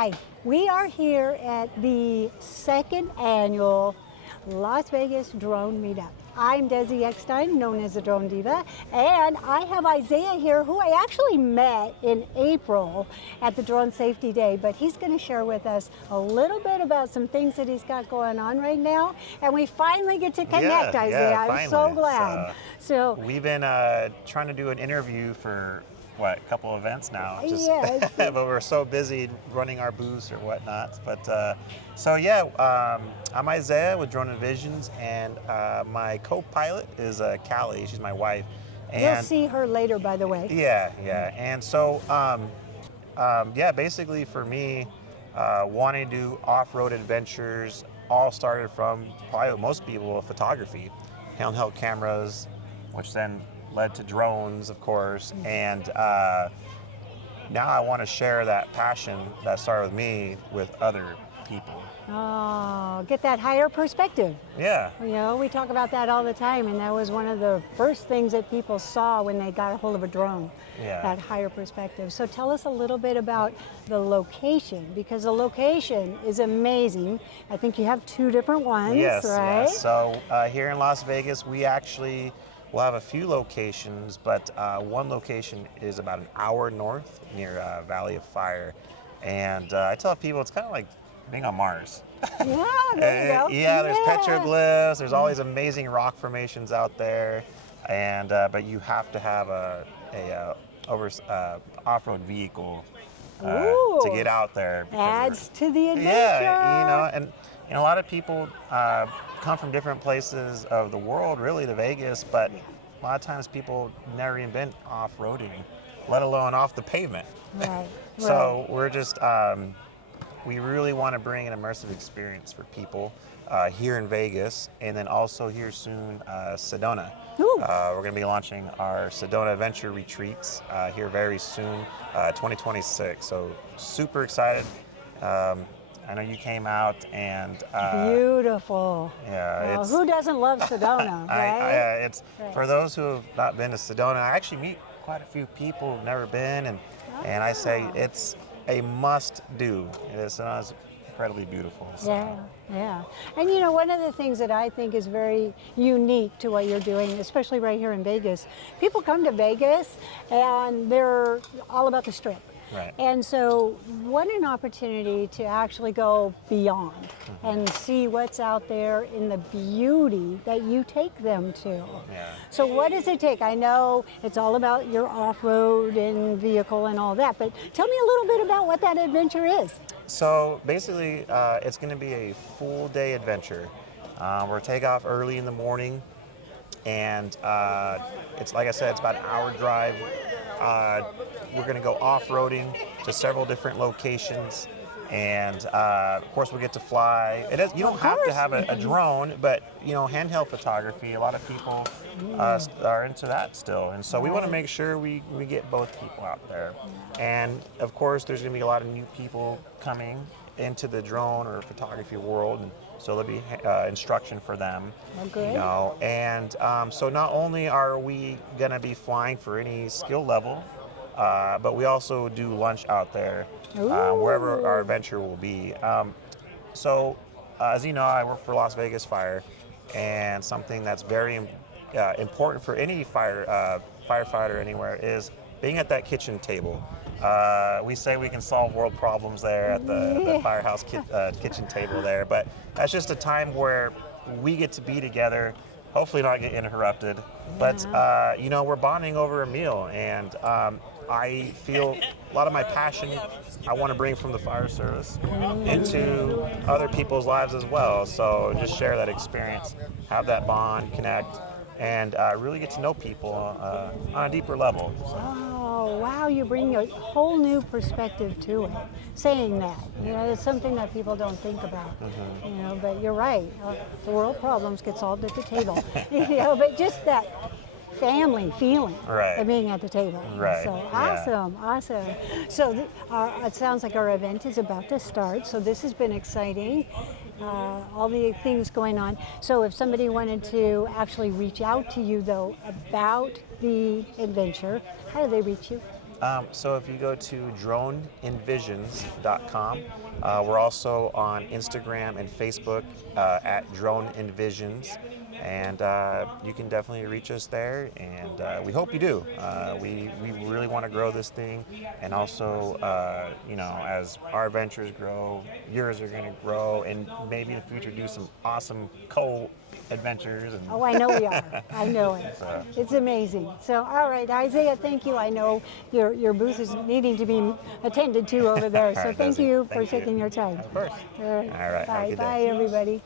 Hi, we are here at the second annual Las Vegas Drone Meetup. I'm Desi Eckstein, known as the Drone Diva, and I have Isaiah here, who I actually met in April at the Drone Safety Day, but he's going to share with us a little bit about some things that he's got going on right now, and we finally get to connect, Isaiah. I'm so glad. So we've been trying to do an interview for a couple events now, yes. But we're so busy running our booths or whatnot. But I'm Isaiah with Drone Envisions, and my co-pilot is Callie. She's my wife. And you'll see her later, by the way. Yeah. And so, basically for me, wanting to do off-road adventures all started from probably most people, photography, handheld cameras, which then led to drones, of course, and now I want to share that passion that started with me with other people. Oh, get that higher perspective. Yeah. You know, we talk about that all the time, and that was one of the first things that people saw when they got a hold of a drone, that higher perspective. So tell us a little bit about the location, because the location is amazing. I think you have two different ones, right? Yes. So here in Las Vegas, we'll have a few locations, but one location is about an hour north near Valley of Fire. And I tell people it's kind of like being on Mars. Yeah, there you go. Yeah, there's petroglyphs, there's all these amazing rock formations out there, and but you have to have a off-road vehicle to get out there. Adds to the adventure. Yeah, and a lot of people come from different places of the world, really, to Vegas, but a lot of times people never even been off-roading, let alone off the pavement. Right. So we're just, we really want to bring an immersive experience for people here in Vegas, and then also here soon, Sedona. We're going to be launching our Sedona Adventure Retreats here very soon, 2026. So super excited. I know you came out and beautiful. Yeah, who doesn't love Sedona, right? For those who have not been to Sedona, I actually meet quite a few people who've never been, and I say it's a must-do. Sedona's incredibly beautiful. So. Yeah. And you know, one of the things that I think is very unique to what you're doing, especially right here in Vegas, people come to Vegas and they're all about the Strip. Right. And so what an opportunity to actually go beyond and see what's out there in the beauty that you take them to. Yeah. So what does it take? I know it's all about your off-road and vehicle and all that, but tell me a little bit about what that adventure is. So basically, it's going to be a full day adventure. We'll take off early in the morning, and it's like I said, it's about an hour drive. We're going to go off-roading to several different locations, and of course we get to fly. You don't have to have a drone, but handheld photography, a lot of people are into that still, and so we want to make sure we get both people out there. And of course there's going to be a lot of new people coming into the drone or photography world, and so there'll be instruction for them. Okay. And so not only are we going to be flying for any skill level, but we also do lunch out there wherever our adventure will be. So as you know, I work for Las Vegas Fire, and something that's very important for any firefighter anywhere is being at that kitchen table. We say we can solve world problems there at the firehouse kitchen table there, but that's just a time where we get to be together, hopefully not get interrupted, but we're bonding over a meal, and I feel a lot of my passion I want to bring from the fire service into other people's lives as well. So just share that experience, have that bond, connect, and really get to know people on a deeper level. Oh, wow, you bring a whole new perspective to it, saying that. It's something that people don't think about, but you're right. The world problems get solved at the table, but just that family feeling of being at the table. Right. So awesome. So it sounds like our event is about to start. So this has been exciting. All the things going on. So if somebody wanted to actually reach out to you though about the adventure, how do they reach you? So if you go to droneenvisions.com, we're also on Instagram and Facebook at Drone Envisions, and you can definitely reach us there, and we hope you do. We really want to grow this thing, and also, as our ventures grow, yours are going to grow, and maybe in the future do some awesome adventures. And Oh, I know we are. I know it. So- It's amazing. So, all right, Isaiah, thank you. I know your booth is needing to be attended to over there. So, All right, thank Desi. you for Thank you. taking your time. Of course. All right. All right, have a Bye. good day. Bye, everybody.